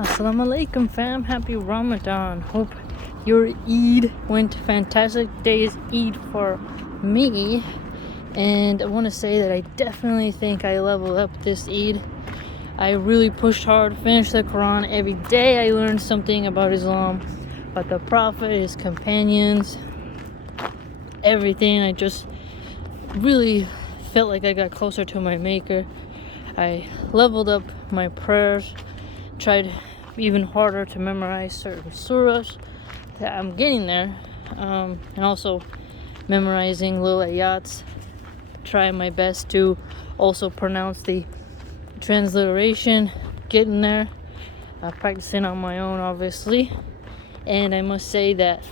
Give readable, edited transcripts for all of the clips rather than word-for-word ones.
Assalamu alaikum fam, happy Ramadan. Hope your Eid went fantastic. Today is Eid for me, and I want to say that I definitely think I leveled up this Eid. I really pushed hard, finished the Quran. Every day I learned something about Islam, about the Prophet, his companions, everything. I just really felt like I got closer to my maker. I leveled up my prayers, tried even harder to memorize certain surahs. That I'm getting there, and also memorizing little ayats. Trying my best to also pronounce the transliteration, getting there, practicing on my own obviously. And I must say that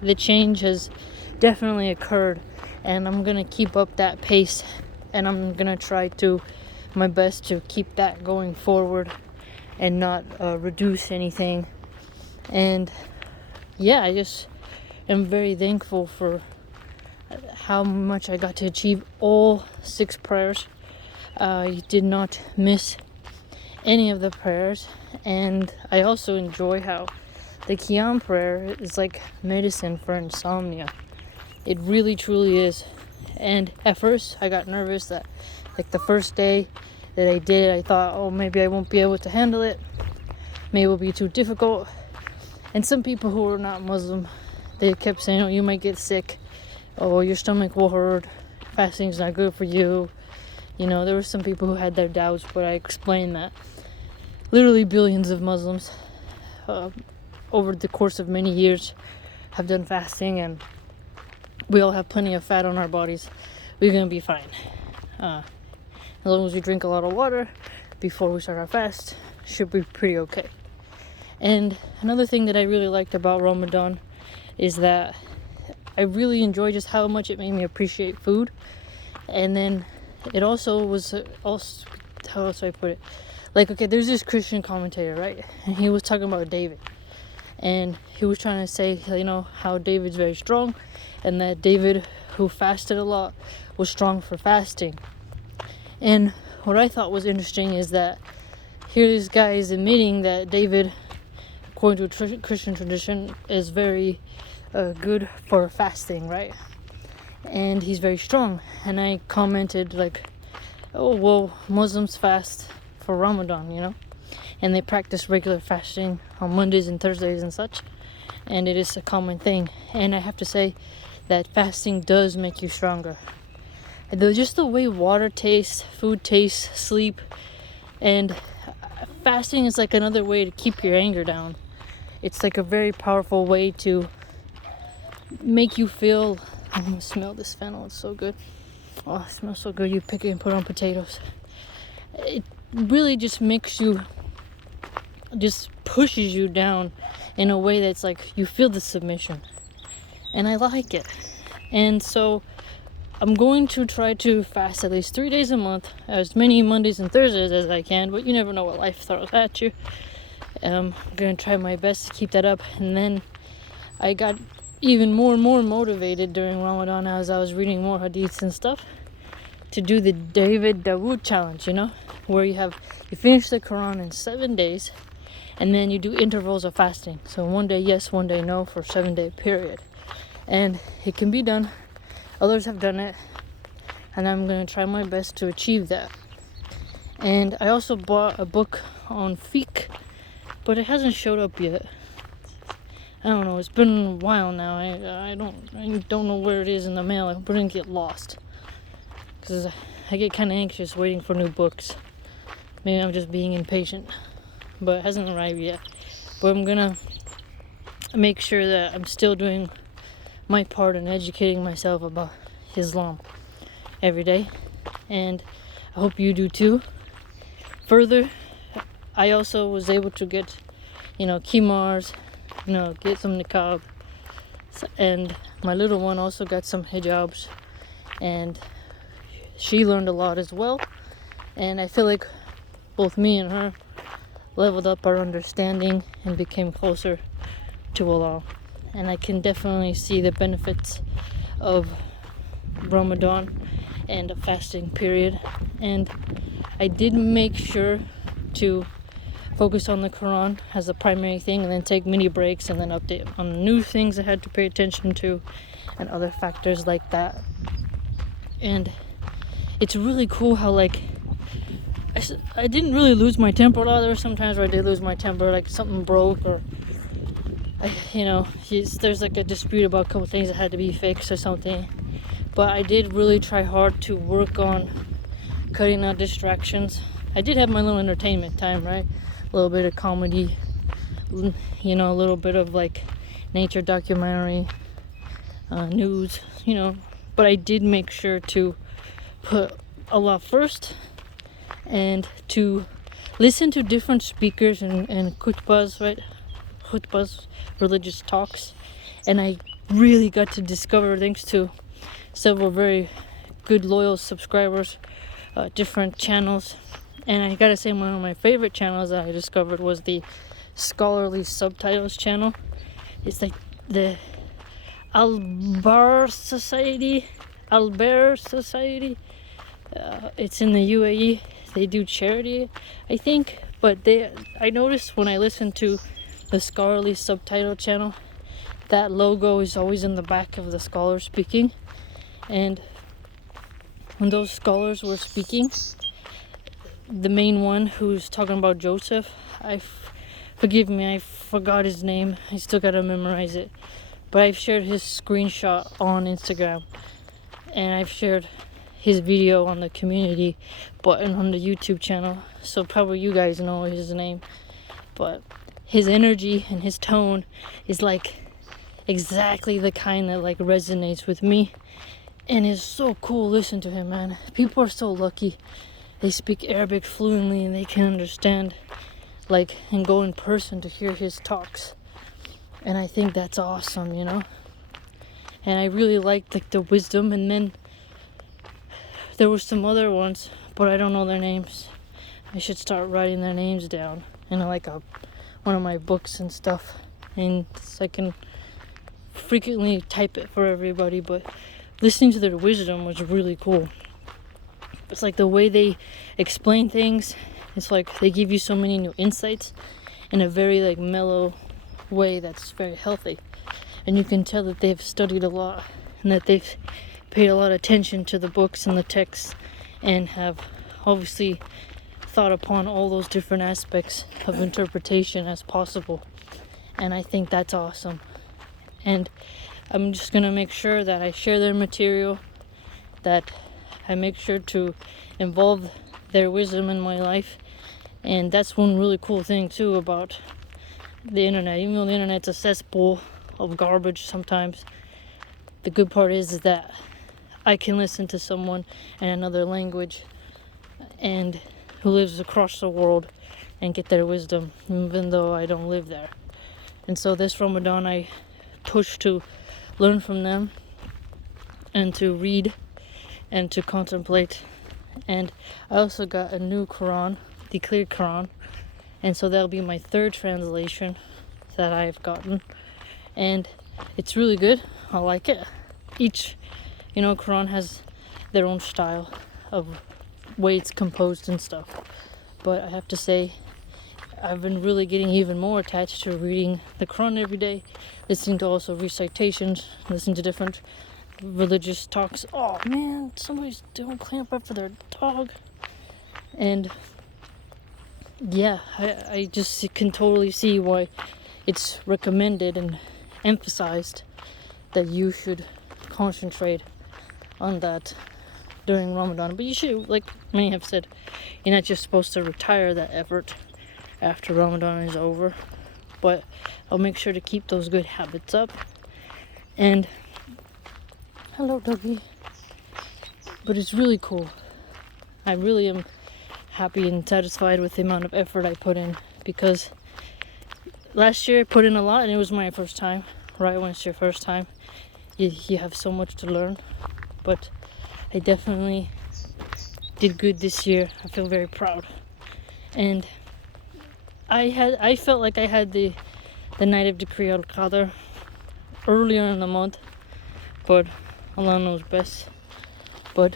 the change has definitely occurred, and I'm gonna keep up that pace, and I'm gonna try to my best to keep that going forward and not reduce anything. And yeah, I just am very thankful for how much I got to achieve all 6 prayers. I did not miss any of the prayers, and I also enjoy how the Qiyam prayer is like medicine for insomnia. It really truly is. And at first I got nervous that like the first day that I did it, I thought, oh, maybe I won't be able to handle it, maybe it will be too difficult. And some people who are not Muslim, they kept saying, oh, you might get sick, oh, your stomach will hurt, fasting's not good for you. You know, there were some people who had their doubts, but I explained that literally billions of Muslims over the course of many years have done fasting, and we all have plenty of fat on our bodies. We're gonna be fine. As long as we drink a lot of water before we start our fast, should be pretty okay. And another thing that I really liked about Ramadan is that I really enjoyed just how much it made me appreciate food. And then it also was, how else do I put it? Like, okay, there's this Christian commentator, right? And he was talking about David. And he was trying to say, you know, how David's very strong, and that David, who fasted a lot, was strong for fasting. And what I thought was interesting is that here this guy is admitting that David, according to a Christian tradition, is very good for fasting, right? And he's very strong. And I commented like, oh, well, Muslims fast for Ramadan, you know, and they practice regular fasting on Mondays and Thursdays and such, and it is a common thing. And I have to say that fasting does make you stronger. Just the way water tastes, food tastes, sleep, and fasting is like another way to keep your anger down. It's like a very powerful way to make you feel. I'm gonna smell this fennel, it's so good. Oh, it smells so good. You pick it and put it on potatoes. It really just makes you, just pushes you down in a way that's like you feel the submission, and I like it. And so I'm going to try to fast at least 3 days a month, as many Mondays and Thursdays as I can, but you never know what life throws at you. I'm going to try my best to keep that up. And then I got even more and more motivated during Ramadan as I was reading more hadiths and stuff to do the David Dawood challenge, you know, where you finish the Quran in 7 days, and then you do intervals of fasting. So 1 day yes, 1 day no for a 7-day period. And it can be done. Others have done it, and I'm going to try my best to achieve that. And I also bought a book on fiqh, but it hasn't showed up yet. I don't know, it's been a while now. I don't know where it is in the mail. I hope it didn't get lost, because I get kind of anxious waiting for new books. Maybe I'm just being impatient, but it hasn't arrived yet. But I'm gonna make sure that I'm still doing my part in educating myself about Islam every day, and I hope you do too. Further, I also was able to get, kimars, get some niqab, and my little one also got some hijabs, and she learned a lot as well. And I feel like both me and her leveled up our understanding and became closer to Allah. And I can definitely see the benefits of Ramadan and a fasting period. And I did make sure to focus on the Quran as the primary thing, and then take mini breaks and then update on the new things I had to pay attention to and other factors like that. And it's really cool how like I didn't really lose my temper a lot. There were some times where I did lose my temper, like something broke, or there's like a dispute about a couple things that had to be fixed or something. But I did really try hard to work on cutting out distractions. I did have my little entertainment time, right? A little bit of comedy, a little bit of like nature documentary, news, but I did make sure to put Allah first and to listen to different speakers and khutbahs, right? Khutbahs, religious talks. And I really got to discover, thanks to several very good loyal subscribers, different channels. And I gotta say, one of my favorite channels that I discovered was the Scholarly Subtitles channel. It's like the Albar Society. It's in the UAE. They do charity, I think. But I noticed when I listen to the Scholarly Subtitle channel, that logo is always in the back of the scholar speaking. And when those scholars were speaking, the main one who's talking about Joseph, forgive me, I forgot his name. I still gotta memorize it. But I've shared his screenshot on Instagram, and I've shared his video on the community button on the YouTube channel. So probably you guys know his name. But his energy and his tone is like exactly the kind that like resonates with me, and it's so cool. Listen to him, man. People are so lucky. They speak Arabic fluently and they can understand, like, and go in person to hear his talks. And I think that's awesome, And I really liked like the wisdom. And then there were some other ones, but I don't know their names. I should start writing their names down in like one of my books and stuff, and so I can frequently type it for everybody. But listening to their wisdom was really cool. It's like the way they explain things. It's like they give you so many new insights in a very like mellow way that's very healthy. And you can tell that they've studied a lot and that they've paid a lot of attention to the books and the texts, and have obviously thought upon all those different aspects of interpretation as possible. And I think that's awesome. And I'm just gonna make sure that I share their material, that I make sure to involve their wisdom in my life. And that's one really cool thing too about the internet. Even though the internet's a cesspool of garbage sometimes, the good part is that I can listen to someone in another language and who lives across the world and get their wisdom, even though I don't live there. And so this Ramadan I push to learn from them and to read and to contemplate. And I also got a new Quran, the clear Quran, and so that'll be my third translation that I've gotten, and it's really good. I like it. Each Quran has their own style of way it's composed and stuff, but I have to say I've been really getting even more attached to reading the Quran every day, listening to also recitations, listening to different religious talks. Oh man, somebody's doing cleanup after their dog. And yeah, I just can totally see why it's recommended and emphasized that you should concentrate on that during Ramadan. But you should, like many have said, you're not just supposed to retire that effort after Ramadan is over. But I'll make sure to keep those good habits up. And hello, doggy. But it's really cool. I really am happy and satisfied with the amount of effort I put in, because last year I put in a lot and it was my first time. Right when it's your first time, you have so much to learn. But I definitely did good this year. I feel very proud. And I felt like I had the night of Decree al-Qadr earlier in the month, but Allah knows best. But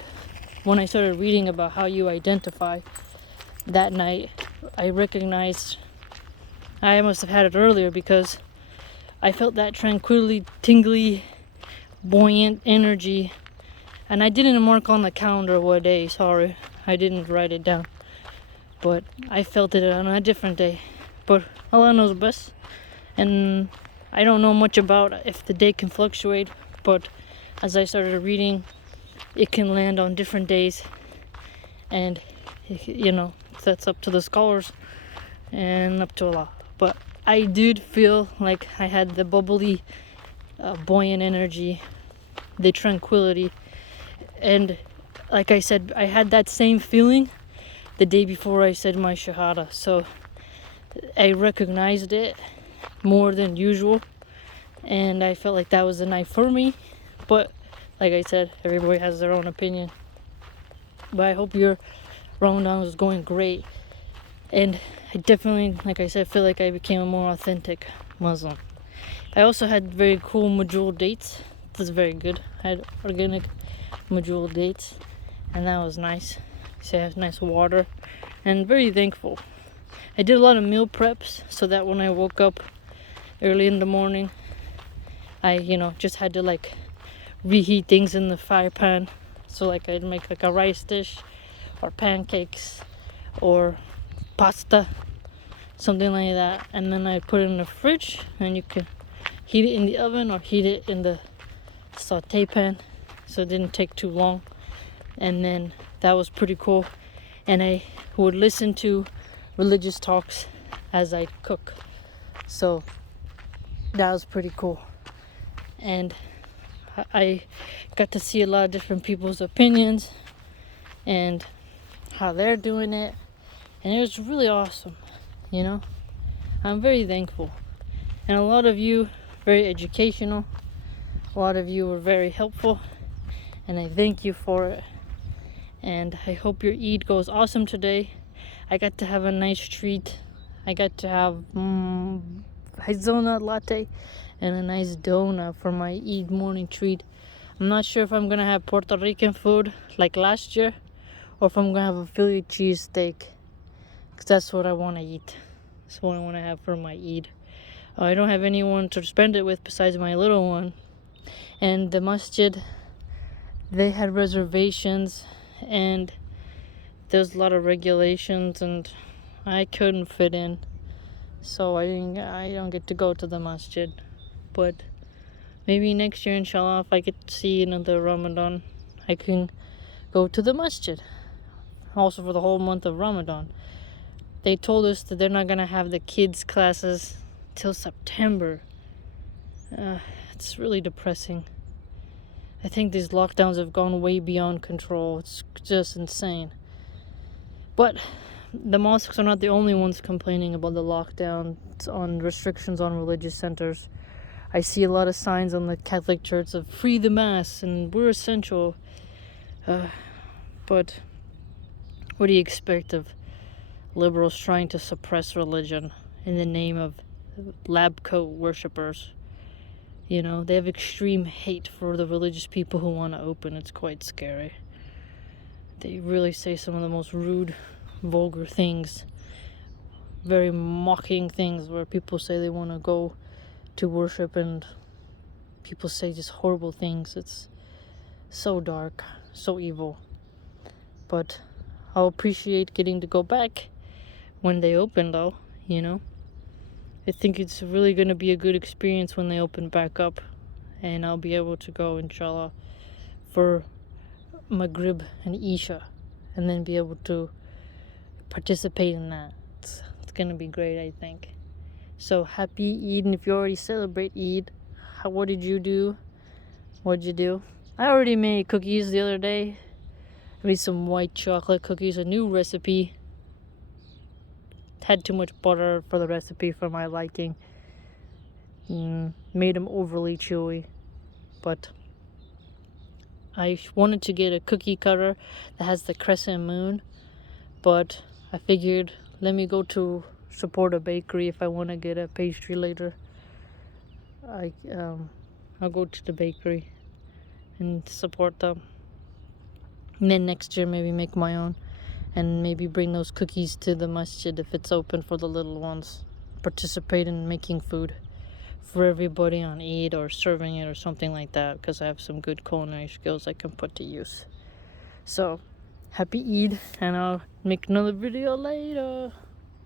when I started reading about how you identify that night, I recognized I must have had it earlier because I felt that tranquility, tingly, buoyant energy. And I didn't mark on the calendar what day, sorry. I didn't write it down. But I felt it on a different day. But Allah knows best. And I don't know much about if the day can fluctuate. But as I started reading, it can land on different days. And, that's up to the scholars and up to Allah. But I did feel like I had the bubbly, buoyant energy, the tranquility. And like I said, I had that same feeling the day before I said my Shahada. So I recognized it more than usual. And I felt like that was a night for me. But like I said, everybody has their own opinion. But I hope your Ramadan was going great. And I definitely, like I said, feel like I became a more authentic Muslim. I also had very cool majul dates. That's very good. I had organic majul dates, and that was nice. So I had nice water, and very thankful. I did a lot of meal preps so that when I woke up early in the morning, I, just had to reheat things in the fire pan. So I'd make a rice dish or pancakes or pasta, something like that, and then I put it in the fridge, and you can heat it in the oven or heat it in the saute pan, so it didn't take too long. And then that was pretty cool. And I would listen to religious talks as I cook, so that was pretty cool. And I got to see a lot of different people's opinions and how they're doing it, and it was really awesome. I'm very thankful. And a lot of you, very educational. A lot of you were very helpful, and I thank you for it. And I hope your Eid goes awesome today. I got to have a nice treat. I got to have hazelnut latte and a nice donut for my Eid morning treat. I'm not sure if I'm gonna have Puerto Rican food like last year, or if I'm gonna have a Philly cheesesteak, because that's what I want to eat. That's what I want to have for my Eid. I don't have anyone to spend it with besides my little one. And the masjid, they had reservations, and there's a lot of regulations, and I couldn't fit in, so I don't get to go to the masjid. But maybe next year, inshallah, if I get to see another Ramadan, I can go to the masjid. Also for the whole month of Ramadan. They told us that they're not gonna have the kids classes till September. It's really depressing. I think these lockdowns have gone way beyond control. It's just insane. But the mosques are not the only ones complaining about the lockdown on restrictions on religious centers. I see a lot of signs on the Catholic Church of free the mass and we're essential. But what do you expect of liberals trying to suppress religion in the name of lab coat worshippers? They have extreme hate for the religious people who want to open. It's quite scary. They really say some of the most rude, vulgar things, very mocking things, where people say they want to go to worship and people say just horrible things. It's so dark, so evil. But I'll appreciate getting to go back when they open, though. I think it's really going to be a good experience when they open back up, and I'll be able to go, inshallah, for Maghrib and Isha, and then be able to participate in that. It's going to be great, I think. So happy Eid, and if you already celebrate Eid, what did you do? What did you do? I already made cookies the other day. I made some white chocolate cookies, a new recipe. Had too much butter for the recipe for my liking. Made them overly chewy. But I wanted to get a cookie cutter that has the crescent moon, but I figured, let me go to support a bakery if I want to get a pastry later. I'll go to the bakery and support them. And then next year maybe make my own, and maybe bring those cookies to the masjid if it's open for the little ones. participate in making food for everybody on Eid, or serving it or something like that, because I have some good culinary skills I can put to use. So happy Eid, and I'll make another video later.